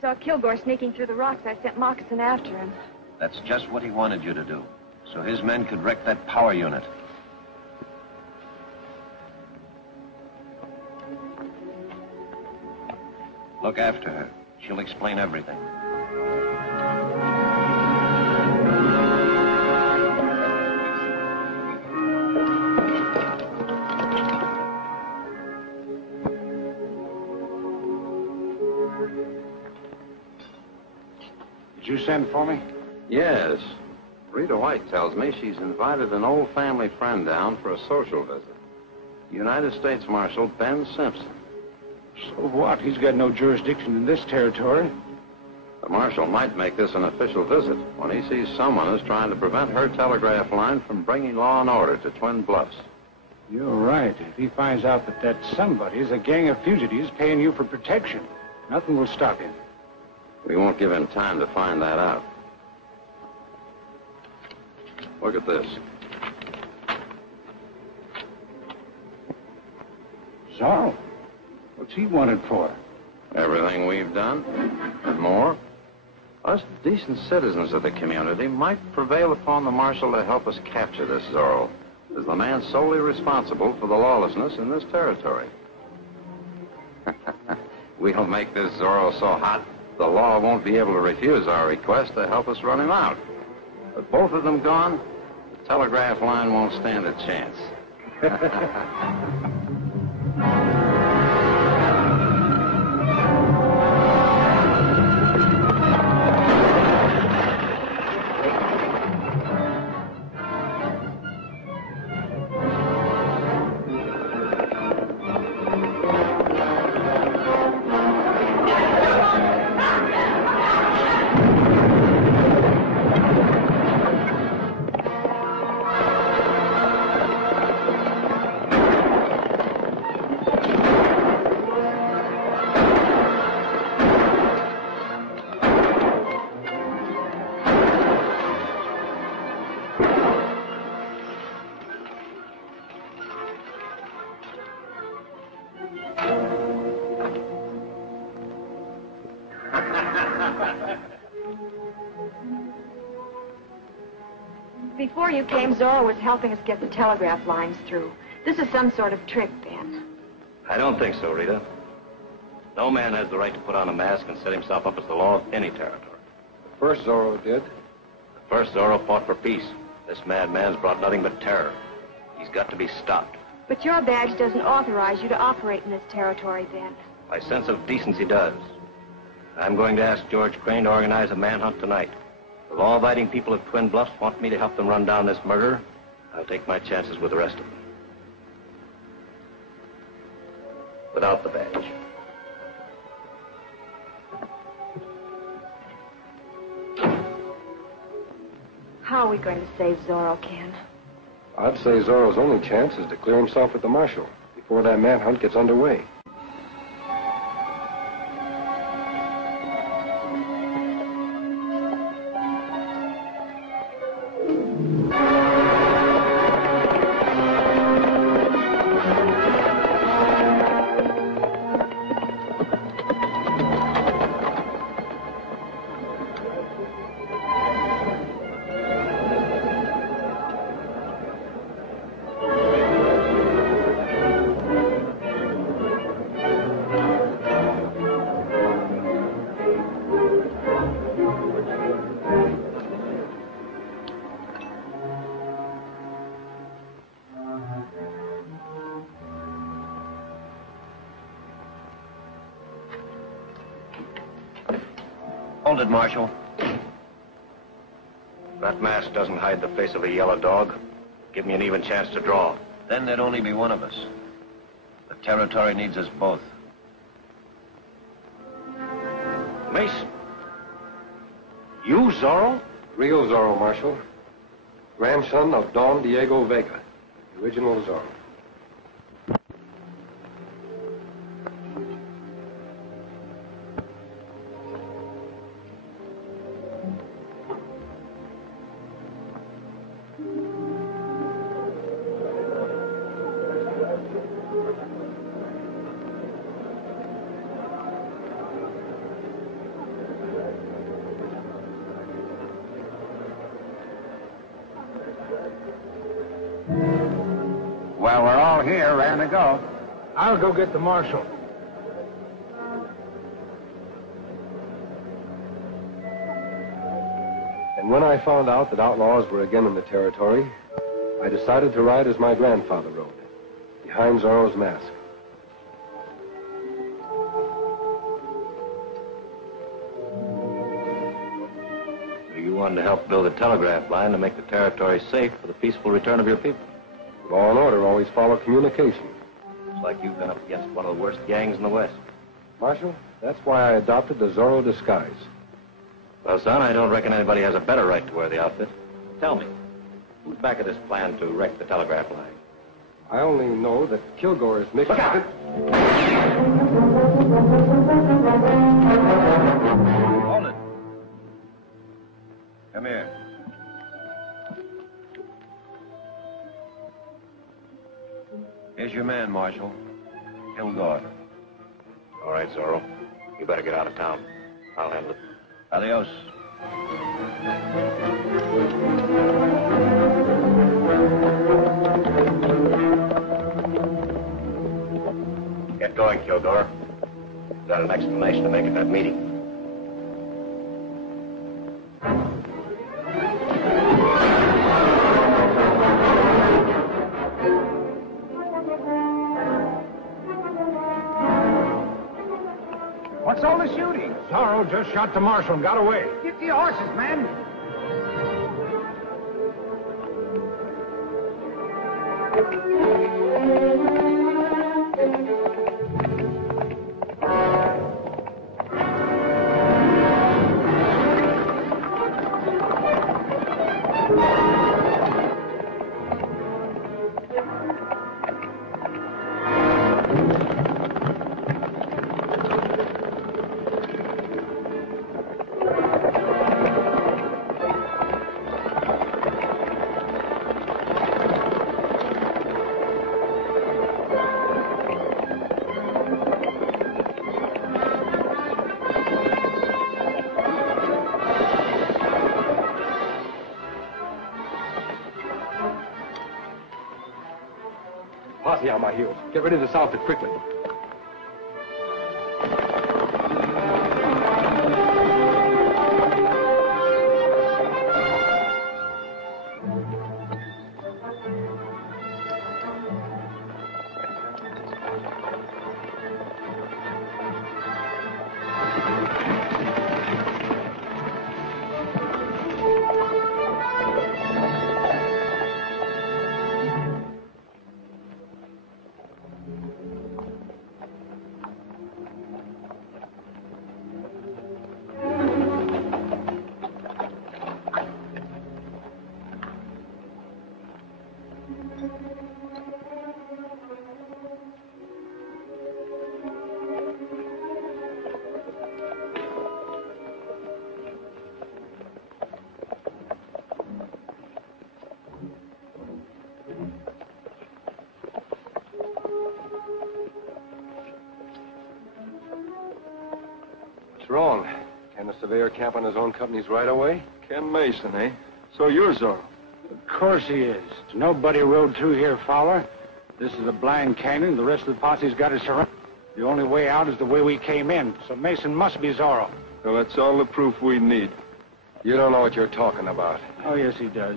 saw Kilgore sneaking through the rocks, I sent Moccasin after him. That's just what he wanted you to do, so his men could wreck that power unit. Look after her. She'll explain everything. Did you send for me? Yes. Rita White tells me she's invited an old family friend down for a social visit. United States Marshal Ben Simpson. So what? He's got no jurisdiction in this territory. The marshal might make this an official visit when he sees someone is trying to prevent her telegraph line from bringing law and order to Twin Bluffs. You're right. If he finds out that somebody is a gang of fugitives paying you for protection, nothing will stop him. We won't give him time to find that out. Look at this. Zorro? What's he wanted for? Everything we've done, and more. Us decent citizens of the community might prevail upon the marshal to help us capture this Zorro, as the man solely responsible for the lawlessness in this territory. We'll make this Zorro so hot, the law won't be able to refuse our request to help us run him out. With both of them gone, the telegraph line won't stand a chance. Before you came, Zorro was helping us get the telegraph lines through. This is some sort of trick, Ben. I don't think so, Rita. No man has the right to put on a mask and set himself up as the law of any territory. The first Zorro did. The first Zorro fought for peace. This madman's brought nothing but terror. He's got to be stopped. But your badge doesn't authorize you to operate in this territory, Ben. My sense of decency does. I'm going to ask George Crane to organize a manhunt tonight. The law-abiding people of Twin Bluffs want me to help them run down this murderer. I'll take my chances with the rest of them. Without the badge. How are we going to save Zorro, Ken? I'd say Zorro's only chance is to clear himself with the marshal before that manhunt gets underway. Hold it, Marshal. That mask doesn't hide the face of a yellow dog. Give me an even chance to draw. Then there'd only be one of us. The territory needs us both. Mason. You, Zorro? Real Zorro, Marshal. Grandson of Don Diego Vega, the original Zorro. Zorro here, raring to go. I'll go get the marshal. And when I found out that outlaws were again in the territory, I decided to ride as my grandfather rode, behind Zorro's mask. You wanted to help build a telegraph line to make the territory safe for the peaceful return of your people. Law and order always follow communication. It's like you've been up against one of the worst gangs in the West. Marshal, that's why I adopted the Zorro disguise. Well, son, I don't reckon anybody has a better right to wear the outfit. Tell me, who's back of this plan to wreck the telegraph line? I only know that Kilgore is mixed... Look out! Hold it. Come here. Here's your man, Marshal. Kilgore. All right, Zorro. You better get out of town. I'll handle it. Adios. Get going, Kilgore. You've got an explanation to make at that meeting. What's all the shooting? Zorro just shot the marshal and got away. Get the horses, man. Posse on my heels. Get rid of this outfit quickly. What's wrong? Can the surveyor camp on his own company's right away? Ken Mason, eh? So you're Zorro. Of course he is. Nobody rode through here, Fowler. This is a blind canyon. The rest of the posse's got us surrounded. The only way out is the way we came in. So Mason must be Zorro. Well, that's all the proof we need. You don't know what you're talking about. Oh, yes, he does.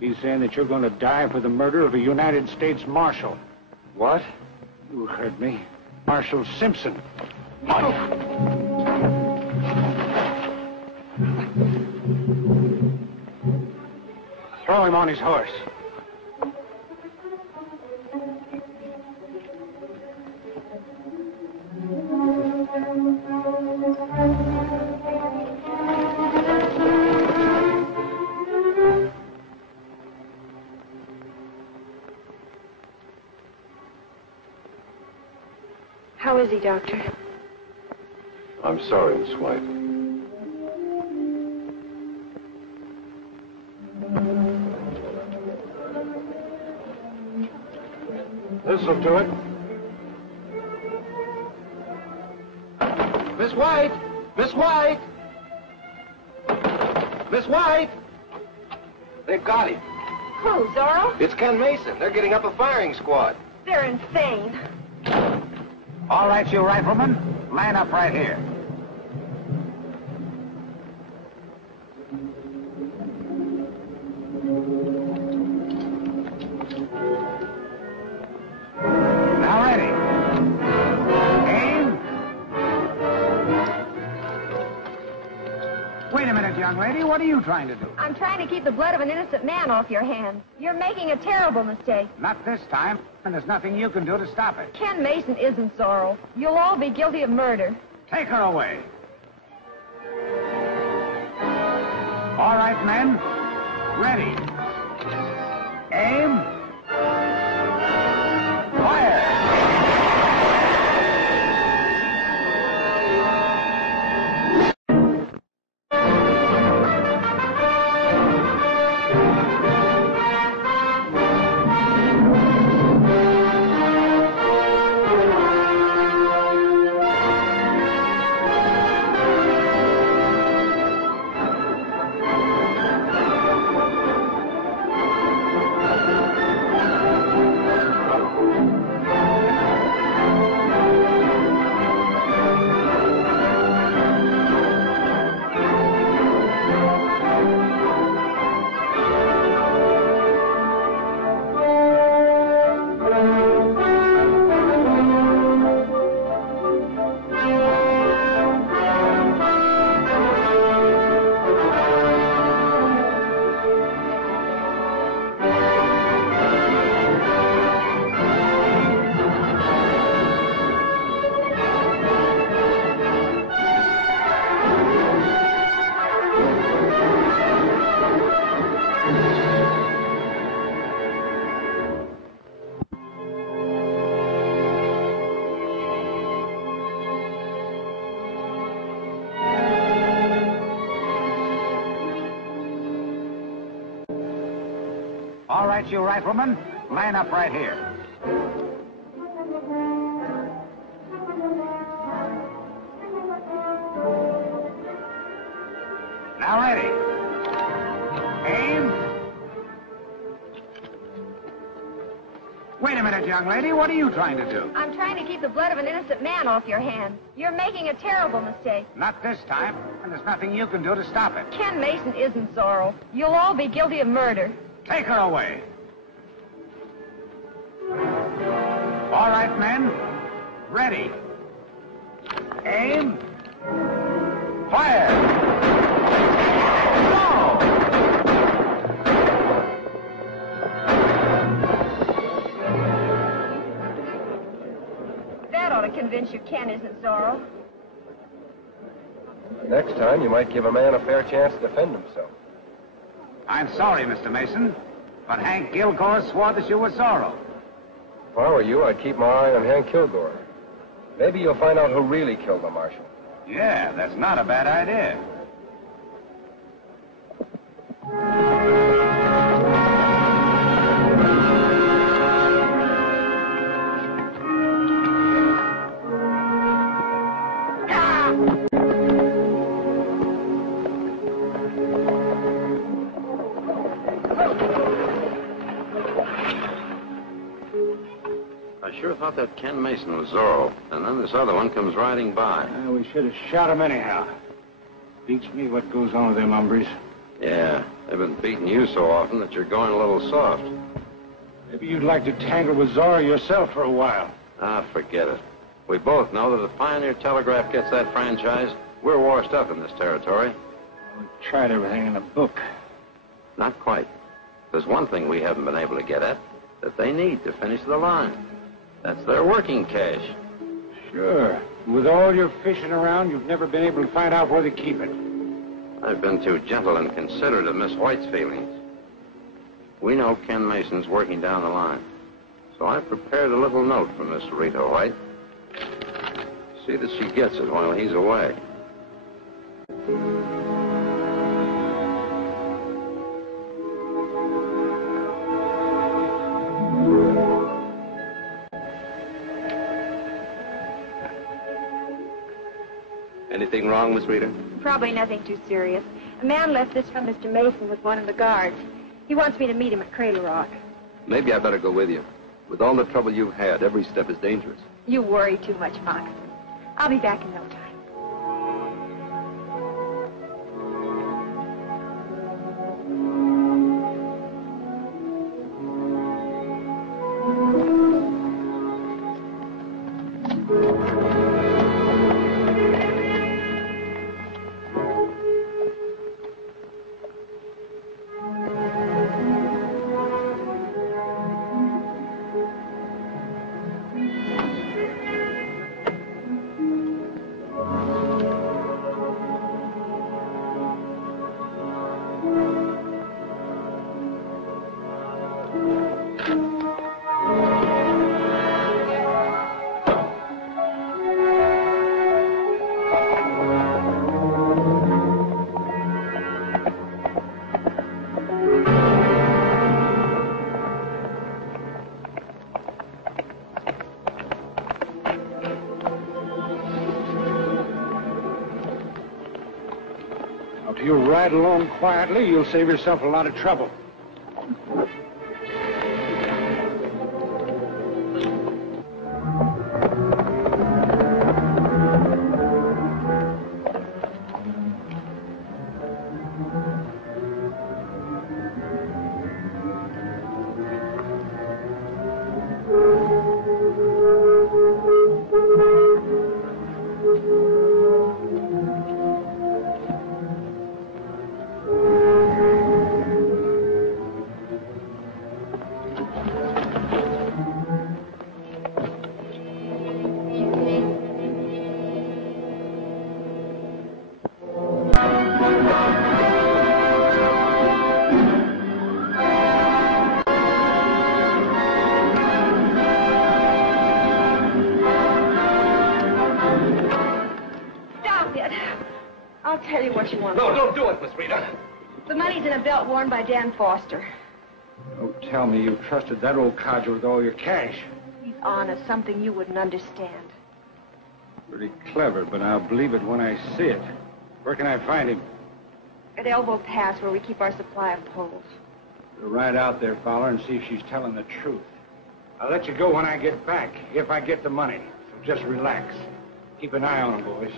He's saying that you're going to die for the murder of a United States Marshal. What? You heard me. Marshal Simpson. Throw him on his horse. How is he, Doctor? I'm sorry, Miss White. This'll do it. Miss White! Miss White! Miss White! They've got him. Who, Zorro? It's Ken Mason. They're getting up a firing squad. They're insane. All right, you riflemen, line up right here. Now ready. Aim. Wait a minute, young lady. What are you trying to do? I'm trying to keep the blood of an innocent man off your hands. You're making a terrible mistake. Not this time, and there's nothing you can do to stop it. Ken Mason isn't Zorro. You'll all be guilty of murder. Take her away. All right, men. Ready. Aim. Fire! All right, you riflemen, line up right here. Now ready. Aim. Wait a minute, young lady. What are you trying to do? I'm trying to keep the blood of an innocent man off your hands. You're making a terrible mistake. Not this time, and there's nothing you can do to stop it. Ken Mason isn't Zorro. You'll all be guilty of murder. Take her away. All right, men. Ready. Aim. Fire! Go! That ought to convince you Ken isn't Zorro. Next time, you might give a man a fair chance to defend himself. I'm sorry, Mr. Mason, but Hank Kilgore swore that you were Zorro. If I were you, I'd keep my eye on Hank Kilgore. Maybe you'll find out who really killed the marshal. Yeah, that's not a bad idea. I sure thought that Ken Mason was Zorro, and then this other one comes riding by. We should have shot him anyhow. Beats me what goes on with them hombres. Yeah, they've been beating you so often that you're going a little soft. Maybe you'd like to tangle with Zorro yourself for a while. Ah, forget it. We both know that if the Pioneer Telegraph gets that franchise, we're washed up in this territory. We tried everything in the book. Not quite. There's one thing we haven't been able to get at that they need to finish the line. That's their working cash. Sure. With all your fishing around, you've never been able to find out where to keep it. I've been too gentle and considerate of Miss White's feelings. We know Ken Mason's working down the line. So I prepared a little note for Miss Rita White. See that she gets it while he's away. Anything wrong, Miss Rita? Probably nothing too serious. A man left this from Mr. Mason with one of the guards. He wants me to meet him at Cradle Rock. Maybe I better go with you. With all the trouble you've had, every step is dangerous. You worry too much, Fox. I'll be back in no time. If you ride along quietly, you'll save yourself a lot of trouble. I'll tell you what you want. No, don't do it, Miss Rita. The money's in a belt worn by Dan Foster. Don't tell me you trusted that old codger with all your cash. He's honest, something you wouldn't understand. Pretty clever, but I'll believe it when I see it. Where can I find him? At Elbow Pass, where we keep our supply of poles. We'll ride out there, Fowler, and see if she's telling the truth. I'll let you go when I get back, if I get the money. So just relax. Keep an eye on him, boys.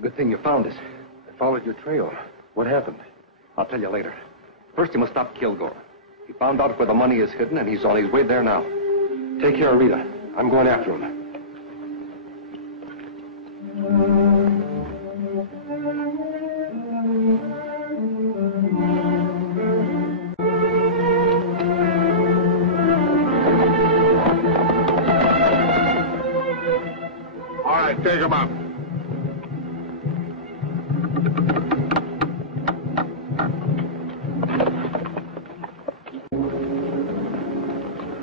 Good thing you found us. I followed your trail. What happened? I'll tell you later. First, you must stop Kilgore. He found out where the money is hidden, and he's on his way there now. Take care of Rita. I'm going after him. take him up.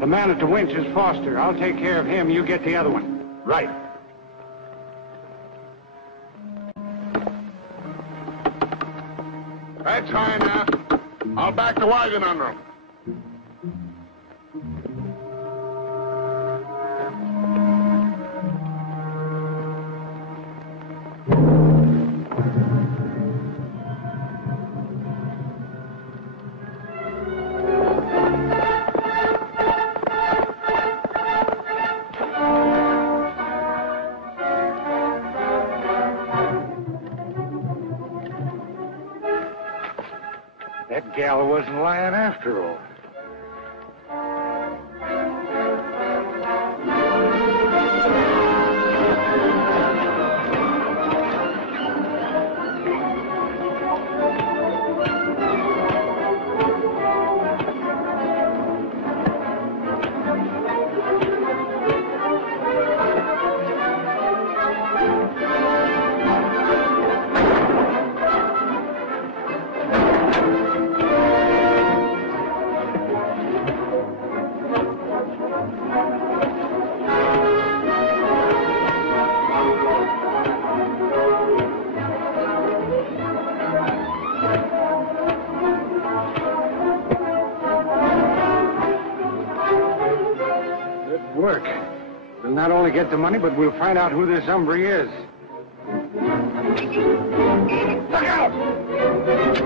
The man at the winch is Foster. I'll take care of him. You get the other one. Right. That's high enough. I'll back the wagon under him. That gal wasn't lying after all. Work. We'll not only get the money, but we'll find out who this hombre is. Look out!